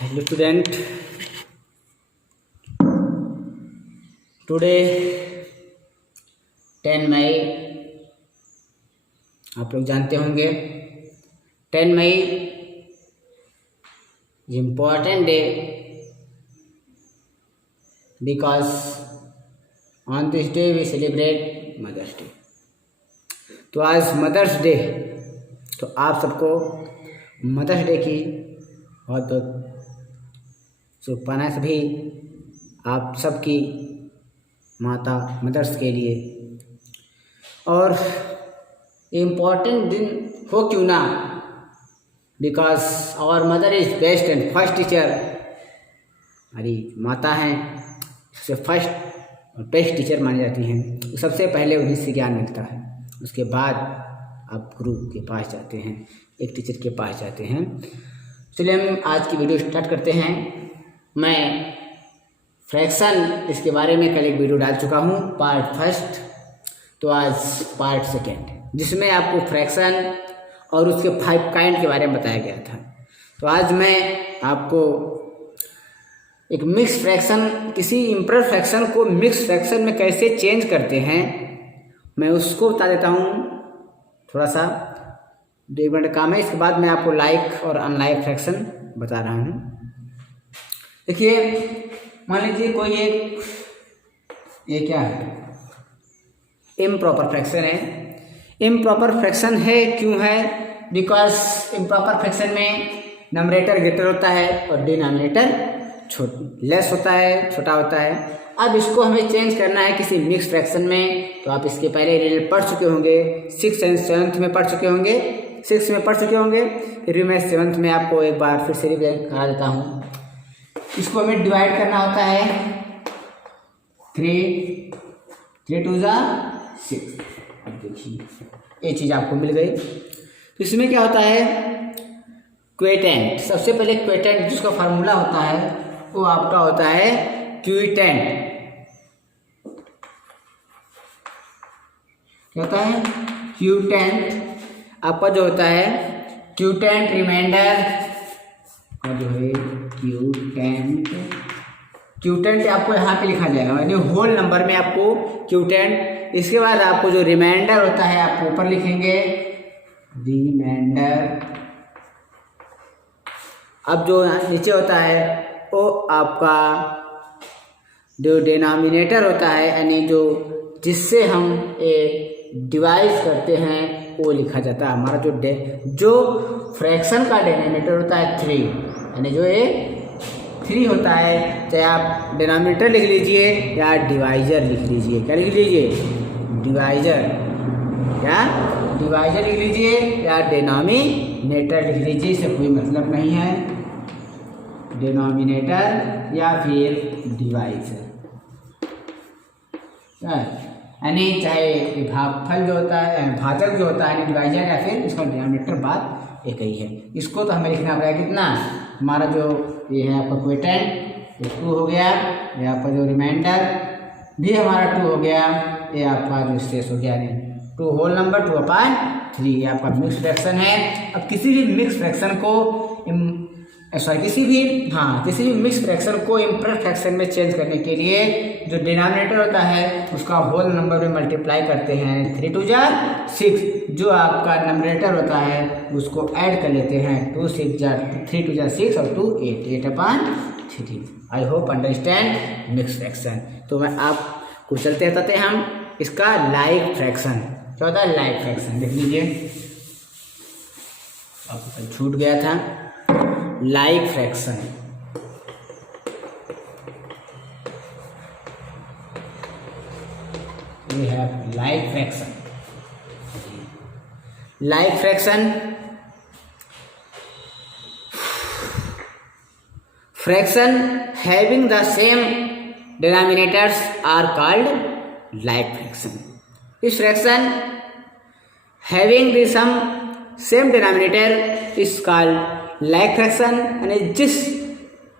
Hello student, today 10 मई आप लोग जानते होंगे 10 मई important day because on this day we celebrate mother's day. तो आज मदर्स डे, तो आप सबको मदर्स डे की बहुत बहुत शुभकामनाएं सभी आप सबकी माता मदर्स के लिए। और इम्पॉर्टेंट दिन हो क्यों ना, because our mother is best and first teacher. हमारी माता हैं सबसे फर्स्ट और बेस्ट टीचर मानी जाती हैं। तो सबसे पहले उन्हीं से ज्ञान मिलता है, उसके बाद आप गुरु के पास जाते हैं, एक टीचर के पास जाते हैं। चलिए हम आज की वीडियो स्टार्ट करते हैं। मैं फ्रैक्शन इसके बारे में कल एक वीडियो डाल चुका हूँ, पार्ट फर्स्ट। तो आज पार्ट सेकेंड, जिसमें आपको फ्रैक्शन और उसके 5 काइंड के बारे में बताया गया था। तो आज मैं आपको एक मिक्स फ्रैक्शन, किसी इम्प्रॉपर फ्रैक्शन को मिक्स फ्रैक्शन में कैसे चेंज करते हैं, मैं उसको बता देता हूँ। थोड़ा सा 1 मिनट काम है, इसके बाद मैं आपको लाइक और अनलाइक फ्रैक्शन बता रहा हूँ। देखिए, मान लीजिए कोई एक ये क्या है, इम्प्रॉपर फ्रैक्शन है। इम्प्रॉपर फ्रैक्शन है क्यों है? बिकॉज इम्प्रॉपर फ्रैक्शन में नंबरेटर ग्रेटर होता है और डिनोमिनेटर लेस होता है, छोटा होता है। अब इसको हमें चेंज करना है किसी मिक्स फ्रैक्शन में। तो आप इसके पहले रिजल्ट पढ़ चुके होंगे, 6th और 7th में पढ़ चुके होंगे, 6th में पढ़ चुके होंगे। फिर भी मैं 7th में आपको एक बार फिर से रिवीजन करा देता हूँ। इसको हमें डिवाइड करना होता है 3 2 6। अब देखिए ये चीज़ आपको मिल गई। तो इसमें क्या होता है, क्वेटेंट। सबसे पहले क्वेटेंट जिसका फार्मूला होता है वो आपका होता है क्यूटेंट। क्या होता है? क्यूटेंट। आपका जो होता है क्यूटेंट रिमाइंडर और जो है क्यूटेंट आपको यहाँ पे लिखा जाएगा, यानी होल नंबर में आपको क्यूटेंट। इसके बाद आपको जो रिमाइंडर होता है आप ऊपर लिखेंगे रिमाइंडर। अब जो नीचे होता है वो आपका जो डिनोमिनेटर होता है, यानी जो जिससे हम डिवाइड करते हैं वो लिखा जाता है। हमारा जो फ्रैक्शन का डिनोमिनेटर होता है 3, यानी जो ये 3 होता है, चाहे आप डिनोमिनेटर लिख लीजिए या डिवाइजर लिख लीजिए। क्या लिख लीजिए? डिवाइजर। क्या? डिवाइजर लिख लीजिए या डिनोमिनेटर लिख लीजिए, इससे कोई मतलब नहीं है। डिनोमिनेटर या फिर डिवाइजर, यानी चाहे भागफल जो होता है, भाजक जो होता है डिवाइजर, या फिर इसका डिनोमिनेटर बात एक ही है। इसको तो हमें लिखना पड़ेगा कितना, हमारा जो ये है आपका क्वेटेंट 2 हो गया, ये आपका जो रिमाइंडर भी हमारा 2 हो गया, ये आपका जो शेष हो गया 2 होल नंबर 2/3। ये आपका मिक्स फ्रैक्शन है। अब किसी भी मिक्स फ्रैक्शन को किसी भी मिक्स फ्रैक्शन को इम्प्रॉपर फ्रैक्शन में चेंज करने के लिए जो डिनोमिनेटर होता है उसका होल नंबर में मल्टीप्लाई करते हैं 3 2 6। जो आपका नंबरेटर होता है उसको ऐड कर लेते हैं 2 6 3 2 6 और 2 8/3। I hope understand mix fraction. तो मैं आपको चलते बताते हम इसका लाइक फ्रैक्शन। क्या होता है लाइक फ्रैक्शन? देख लीजिए, आपको कल छूट गया था। Like fraction, we have like fraction. Like fraction, fraction having the same denominators are called like fraction. This fraction having the same denominator is called like fraction, यानी जिस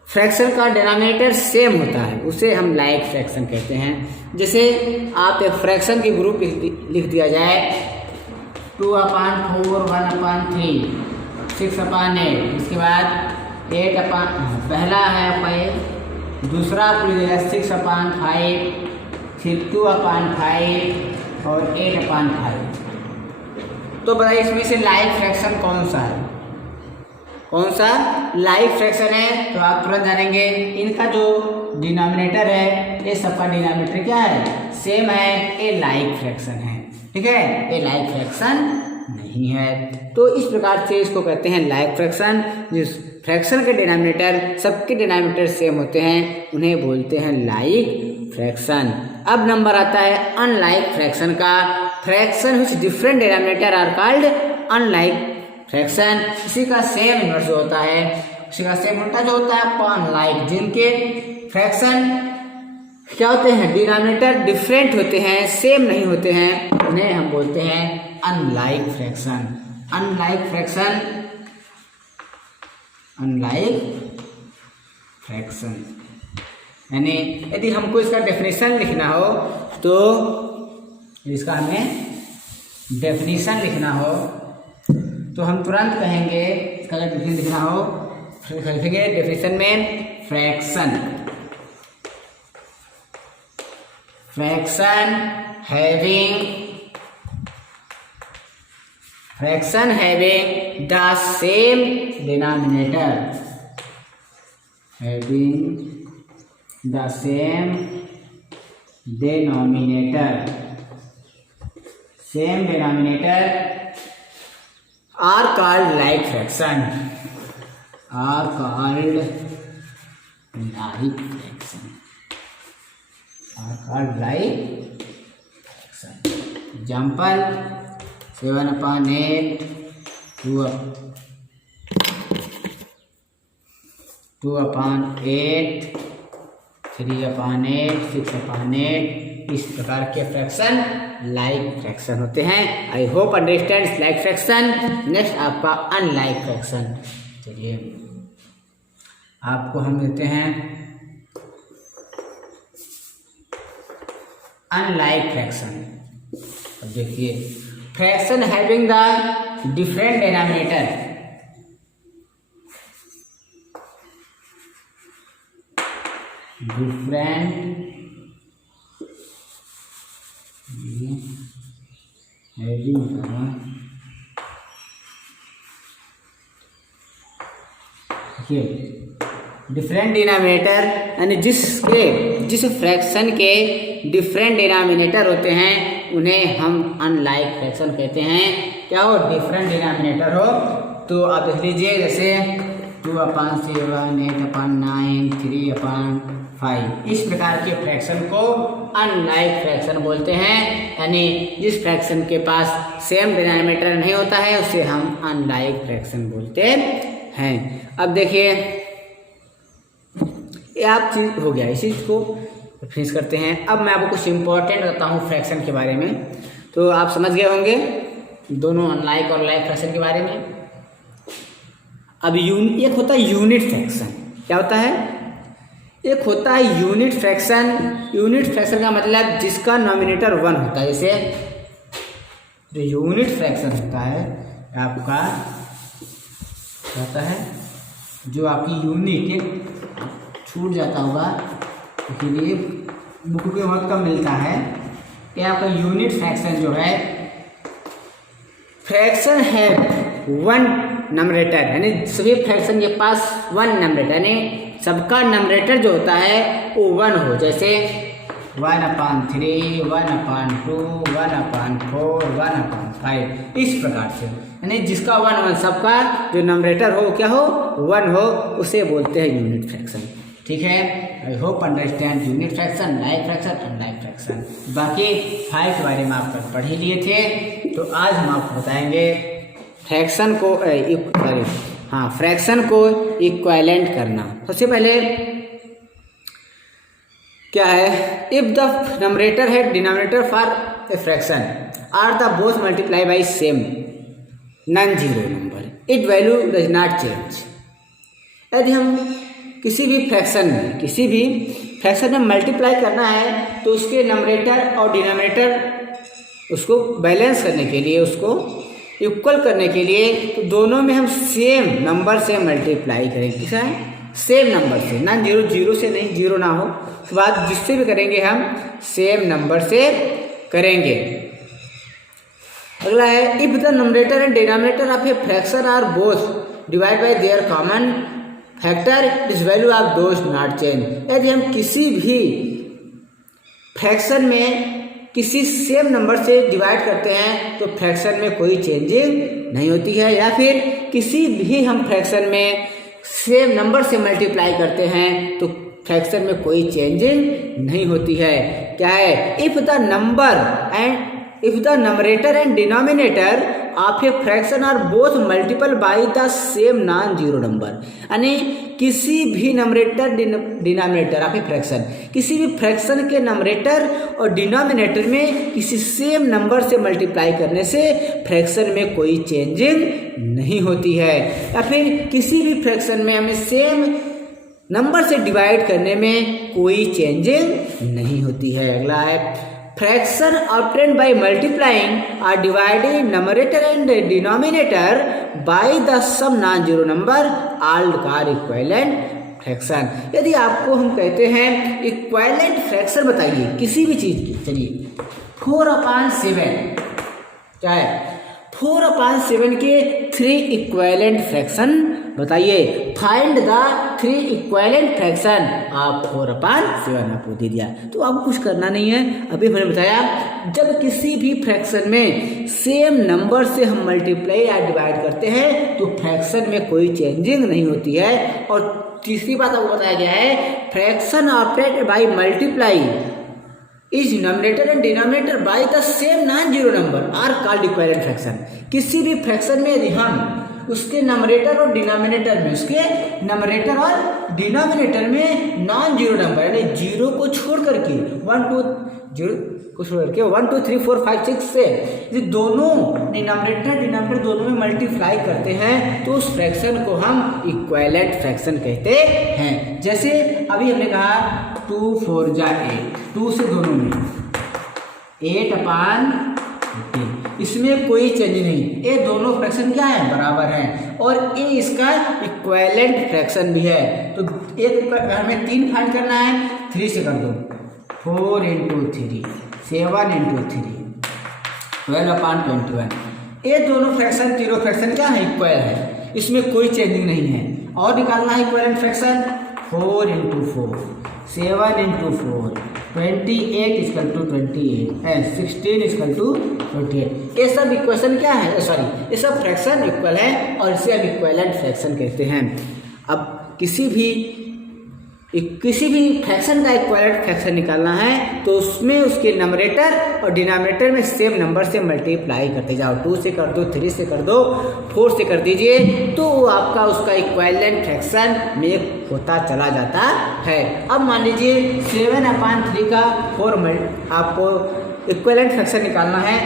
फ्रैक्शन का डिनोमिनेटर सेम होता है उसे हम लाइक फ्रैक्शन कहते हैं। जैसे आप एक फ्रैक्शन की ग्रुप लिख दिया जाए 2/4 1/3 6/8, इसके बाद पहला है आपका ये, दूसरा आपको मिलेगा 6/5, फिर 2/5 और 8/5। तो बताइए इसमें से लाइक फ्रैक्शन कौन सा है, कौन सा लाइक फ्रैक्शन है? तो आप तुरंत जानेंगे, इनका जो डिनोमिनेटर है, ये सबका डिनोमिनेटर क्या है, सेम है, ये लाइक फ्रैक्शन है। ठीक है, ये लाइक फ्रैक्शन नहीं है। तो इस प्रकार से इसको कहते हैं लाइक फ्रैक्शन। जिस फ्रैक्शन के डिनोमिनेटर सबके डिनोमिनेटर सेम होते हैं उन्हें बोलते हैं लाइक फ्रैक्शन। अब नंबर आता है अनलाइक फ्रैक्शन का। Fraction which different denominator are called unlike fraction. इसी का सेम इन्वर्स जो होता है, इसी का सेम उल्टा जो होता है आपका अनलाइक, जिनके फ्रैक्शन क्या होते हैं, डिनोमिनेटर डिफरेंट होते हैं, सेम नहीं होते हैं, उन्हें हम बोलते हैं unlike fraction. Unlike fraction, unlike fraction यानी यदि हमको इसका डेफिनेशन लिखना हो, तो इसका हमें डेफिनेशन लिखना हो तो हम तुरंत कहेंगे, इसका अगर डेफिनेशन लिखना हो लिखेंगे डेफिनेशन में fraction, fraction having the same denominator, having the same denominator, same denominator are called like fraction, are called like fraction, are called like fraction. Example 7/8, 2/8, 3/8, 6/8, इस प्रकार के फ्रैक्शन लाइक फ्रैक्शन होते हैं। I hope understand like fraction. Next आपका unlike fraction. चलिए आपको हम देते हैं अनलाइक फ्रैक्शन। अब देखिए, fraction having the different denominator, different different denominator यानी जिस फ्रैक्शन के डिफरेंट डिनोमिनेटर होते हैं उन्हें हम अनलाइक फ्रैक्शन कहते हैं। क्या हो, डिफरेंट डिनोमिनेटर हो। तो आप देख लीजिए, जैसे 2/7, 8/9, 3/5, इस प्रकार के फ्रैक्शन को अनलाइक फ्रैक्शन बोलते हैं। यानी जिस फ्रैक्शन के पास सेम डिनोमिनेटर नहीं होता है उसे हम अनलाइक फ्रैक्शन बोलते हैं। अब देखिए, ये आप चीज हो गया, इसी को फिनिश करते हैं। अब मैं आपको कुछ इंपॉर्टेंट बताता हूँ फ्रैक्शन के बारे में, तो आप समझ गए होंगे दोनों अनलाइक और लाइक फ्रैक्शन के बारे में। अब एक होता है यूनिट फ्रैक्शन। क्या होता है, एक होता है यूनिट फ्रैक्शन। यूनिट फ्रैक्शन का मतलब जिसका नॉमिनेटर 1 होता है। जैसे जो यूनिट फ्रैक्शन होता है आपका होता है, जो आपकी यूनिट छूट जाता होगा, इसीलिए बुक के बहुत कम मिलता है। ये आपका यूनिट फ्रैक्शन जो है, फ्रैक्शन है 1 नंबरेटर, यानी सभी फ्रैक्शन के पास 1 नंबरेटर, यानी सबका नंबरेटर जो होता है वो 1 हो। जैसे 1/3, 1/2, 1/4, 1/5, इस प्रकार से। यानी जिसका 1 सबका जो नंबरेटर हो क्या हो, 1 हो, उसे बोलते हैं यूनिट फ्रैक्शन। ठीक है, I hope understand unit fraction, like fraction, unlike fraction. बाकी 5 के बारे में आप पढ़ ही लिए थे। तो आज हम आपको बताएंगे फ्रैक्शन को फ्रैक्शन को इक्विवेलेंट करना। सबसे पहले क्या है, इफ द नंबरेटर है denominator for a fraction are the both multiply by same non zero number, it value does not change. यदि हम किसी भी फ्रैक्शन में मल्टीप्लाई करना है तो उसके नंबरेटर और डिनोमिनेटर उसको बैलेंस करने के लिए उसको इक्वल करने के लिए तो दोनों में हम सेम नंबर से मल्टीप्लाई करेंगे। किसा है? सेम नंबर से, ना जीरो, जीरो से नहीं, जीरो ना हो, उसके बाद जिससे भी करेंगे हम सेम नंबर से करेंगे। अगला है if the numerator and denominator of a fraction are both divide by their common factor this value of does not change. यदि हम किसी भी फ्रैक्शन में किसी सेम नंबर से डिवाइड करते हैं तो फ्रैक्शन में कोई चेंजिंग नहीं होती है, या फिर किसी भी हम फ्रैक्शन में सेम नंबर से मल्टीप्लाई करते हैं तो फ्रैक्शन में कोई चेंजिंग नहीं होती है। क्या है? If the numerator and denominator of a fraction are both multiple by the same non zero number, यानी किसी भी numerator denominator of a fraction, किसी भी फ्रैक्शन के नंबरेटर और डिनोमिनेटर में किसी सेम नंबर से मल्टीप्लाई करने से फ्रैक्शन में कोई चेंजिंग नहीं होती है, या फिर किसी भी फ्रैक्शन में हमें सेम नंबर से डिवाइड करने में कोई चेंजिंग नहीं होती है। अगला है फ्रैक्शन ऑब्टेन्ड बाय मल्टीप्लाइंग और dividing numerator and denominator by the some non zero number all are equivalent fraction. यदि आपको हम कहते हैं इक्विवेलेंट फ्रैक्शन बताइए किसी भी चीज की, चलिए 4/7 क्या है? 4/7 के 3 इक्विवेलेंट फ्रैक्शन बताइए। फाइंड द 3 इक्विवेलेंट फ्रैक्शन आप 4/7 आपको दे दिया, तो आपको कुछ करना नहीं है। अभी मैंने बताया जब किसी भी फ्रैक्शन में सेम नंबर से हम मल्टीप्लाई या डिवाइड करते हैं तो फ्रैक्शन में कोई चेंजिंग नहीं होती है। और तीसरी बात आपको बताया गया है fraction operated by multiply is numerator and denominator by the same non zero number are called equivalent fraction. किसी भी फ्रैक्शन में यदि हम उसके नंबरेटर और डिनोमिनेटर में नॉन जीरो नंबर यानी जीरो को छोड़ करके 1 2 3 4 5 6 से ये दोनों डिनोमिनेटर दोनों में मल्टीप्लाई करते हैं तो उस फ्रैक्शन को हम इक्विवेलेंट फ्रैक्शन कहते हैं। जैसे अभी हमने कहा 2 4 जा 8, 2 से दोनों में 8/15, इसमें कोई चेंज नहीं, ये दोनों फ्रैक्शन क्या है? बराबर हैं, और ये इसका इक्विवेलेंट फ्रैक्शन भी है। तो एक हमें 3 फाइंड करना है, 3 से कर दो, 4 × 3 7 × 3 12/21। ये दोनों फ्रैक्शन तीनों फ्रैक्शन क्या है? इक्वल है, इसमें कोई चेंजिंग नहीं है। और निकालना है इक्विवेलेंट फ्रैक्शन 4 × 4 7 × 4 28 = 28 है, 16 = 28। ये सब इक्वेशन क्या है? ये सब फ्रैक्शन इक्वल है और इसे हम इक्विवेलेंट फ्रैक्शन कहते हैं। अब किसी भी फ्रैक्शन का इक्विवेलेंट फ्रैक्शन निकालना है तो उसमें उसके नंबरेटर और डिनोमिनेटर में सेम नंबर से मल्टीप्लाई करते जाओ। 2 से कर दो, 3 से कर दो, 4 से कर दीजिए, तो आपका उसका इक्विवेलेंट फ्रैक्शन में होता चला जाता है। अब मान लीजिए 7/3 का 4 आपको इक्विवेलेंट फ्रैक्शन निकालना है,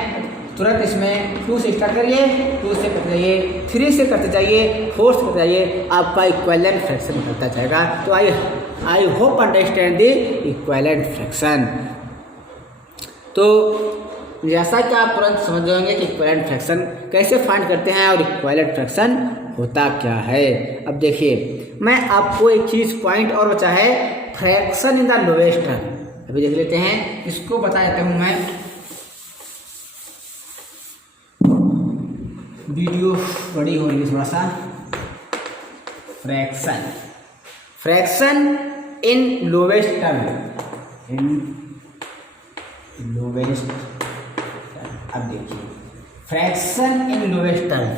तुरंत इसमें 2 से स्टार्ट करिए, 2 से करते जाइए, 3 से करते जाइए, 4 से करते जाइए, आपका इक्विवेलेंट फ्रैक्शन निकलता जाएगा। तो I hope understand the equivalent fraction. तो जैसा कि आप तुरंत समझ जाएंगे कि इक्विवेलेंट फ्रैक्शन कैसे फाइंड करते हैं और इक्विवेलेंट फ्रैक्शन होता क्या है। अब देखिए मैं आपको एक चीज़ पॉइंट और बचा है, fraction in the lowest term. अभी देख लेते हैं, इसको बता देता हूँ मैं, वीडियो बड़ी हो रही है थोड़ा सा। फ्रैक्शन इन लोवेस्ट टर्म, अब देखिए fraction in lowest term,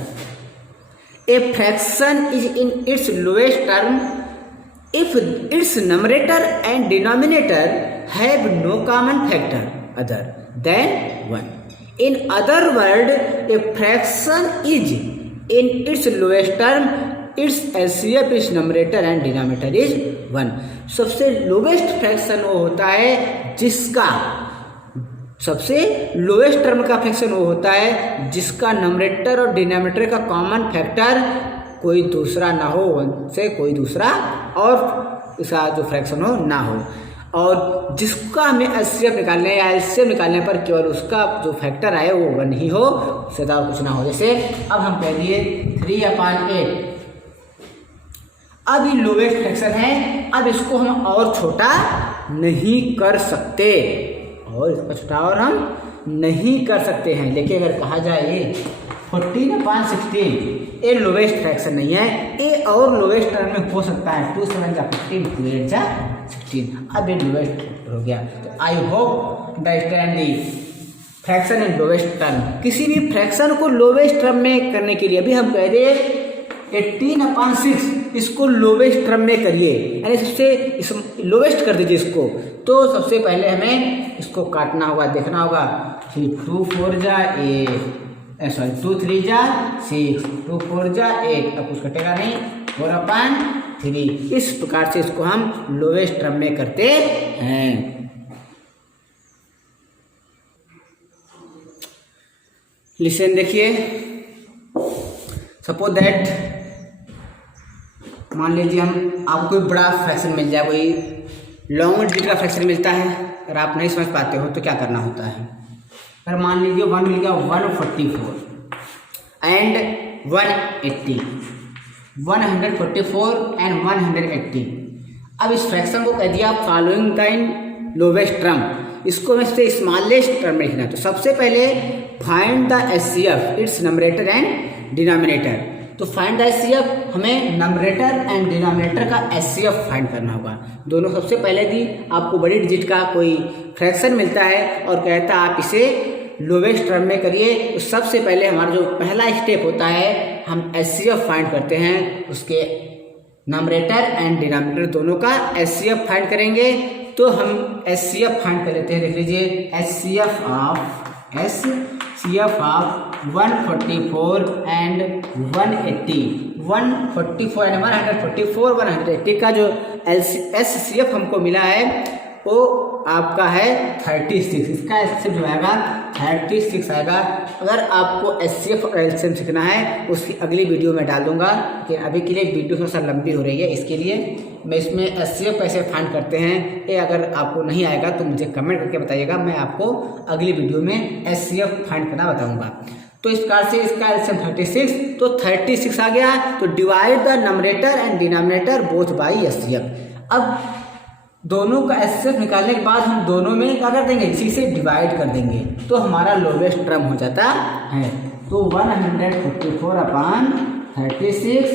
a fraction is in its lowest term if its numerator and denominator have no common factor other than 1। In other word, a fraction is in its lowest term, its LCM, its numerator and denominator is 1। सबसे lowest fraction वो होता है जिसका, सबसे lowest term का fraction वो होता है जिसका नंबरेटर और डिनोमिनेटर का कॉमन फैक्टर कोई दूसरा ना हो, 1 से कोई दूसरा और इसका जो फ्रैक्शन हो ना हो। और जिसका हमें एचसीएफ निकालने या एलसीएम निकालने पर केवल उसका जो फैक्टर आए वो 1 ही हो, उससे ज़्यादा कुछ ना हो। जैसे अब हम कह दिए 3/8। अब ये लोवेस्ट फ्रैक्शन है, अब इसको हम और छोटा नहीं कर सकते, और इसका छोटा और हम नहीं कर सकते हैं। लेकिन अगर कहा जाए 14/16 ये लोवेस्ट फ्रैक्शन नहीं है, ये और लोवेस्ट टर्म में हो सकता है। 2 7 जा 15, 2 8 जा 16। अब ये लोवेस्ट हो गया। तो I hope understand the fraction in lowest term. किसी भी फ्रैक्शन को लोवेस्ट टर्म में करने के लिए अभी हम कह रहे 18/6 इसको लोवेस्ट टर्म में करिए, यानी सबसे लोवेस्ट कर दीजिए इसको। तो सबसे पहले हमें इसको काटना होगा, देखना होगा। 2 4 जा 8, सॉरी 2 3 जा 6, 2 4 जा 8, अब कुछ कटेगा नहीं, 4/3। इस प्रकार से इसको हम लोवेस्ट टर्म में करते हैं। लिसन देखिए, सपोज दैट मान लीजिए हम आपको कोई बड़ा फ्रैक्शन मिल जाए, कोई लॉन्ग डिजिट का फ्रैक्शन मिलता है, अगर आप नहीं समझ पाते हो तो क्या करना होता है। अगर मान लीजिए 1 मिल गया 144 एंड 180, 144 एंड 180। अब इस फ्रैक्शन को कह दिया फॉलोइंग द लोवेस्ट टर्म, इसको मैं से स्मॉलेस्ट टर्म में लिखना है। तो सबसे पहले find the HCF it's numerator and denominator. तो फाइंड द एचसीएफ, हमें नंबरेटर एंड डिनोमिनेटर का एचसीएफ फाइंड करना होगा। दोनों सबसे पहले दी आपको बड़ी डिजिट का कोई फ्रैक्शन मिलता है और कहता है आप इसे लोवेस्ट टर्म में करिए। तो सबसे पहले हमारा जो पहला स्टेप होता है, हम एचसीएफ फाइंड करते हैं, उसके नंबरेटर एंड डिनोमिनेटर दोनों का एचसीएफ फाइंड करेंगे। तो हम एचसीएफ फाइंड कर लेते हैं, देख लीजिए एचसीएफ ऑफ 144 एंड 180, 144 एंड 144, 180 का जो एचसीएफ हमको मिला है वो आपका है 36। इसका एचसीएफ जो आएगा 36 आएगा। अगर आपको एचसीएफ और एलसीएम सीखना है उसकी अगली वीडियो में डाल दूंगा, लेकिन अभी के लिए वीडियो थोड़ा सा लंबी हो रही है, इसके लिए मैं इसमें एचसीएफ कैसे फाइंड करते हैं ये अगर आपको नहीं आएगा तो मुझे कमेंट करके बताइएगा, मैं आपको अगली वीडियो में एचसीएफ फाइंड करना बताऊँगा। तो इस प्रकार से इसका एलसीएम 36, तो 36 आ गया। तो divide the numerator and denominator both by HCF. अब दोनों का एचसीएफ निकालने के बाद हम दोनों में क्या कर देंगे, इसी से डिवाइड कर देंगे, तो हमारा लोवेस्ट टर्म हो जाता है। तो 144/36,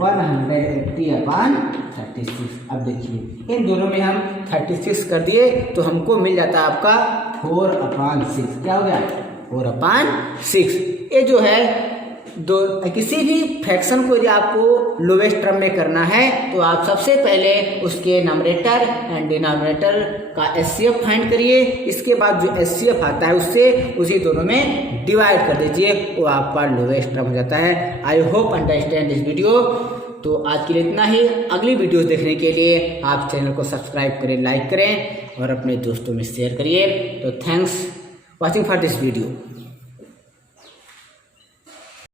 180/36। अब देखिए इन दोनों में हम 36 कर दिए तो हमको मिल जाता है आपका 4/6। क्या हो गया 4/6। ये जो है दो किसी भी फ्रैक्शन को यदि आपको लोवेस्ट टर्म में करना है तो आप सबसे पहले उसके नंबरेटर एंड डिनोमिनेटर का एचसीएफ फाइंड करिए। इसके बाद जो एचसीएफ आता है उससे उसी दोनों में डिवाइड कर दीजिए, वो आपका लोवेस्ट टर्म हो जाता है। I hope understand this video. तो आज के लिए इतना ही। अगली वीडियोस देखने के लिए आप चैनल को सब्सक्राइब करें, लाइक करें और अपने दोस्तों में शेयर करिए। तो thanks watching for this video.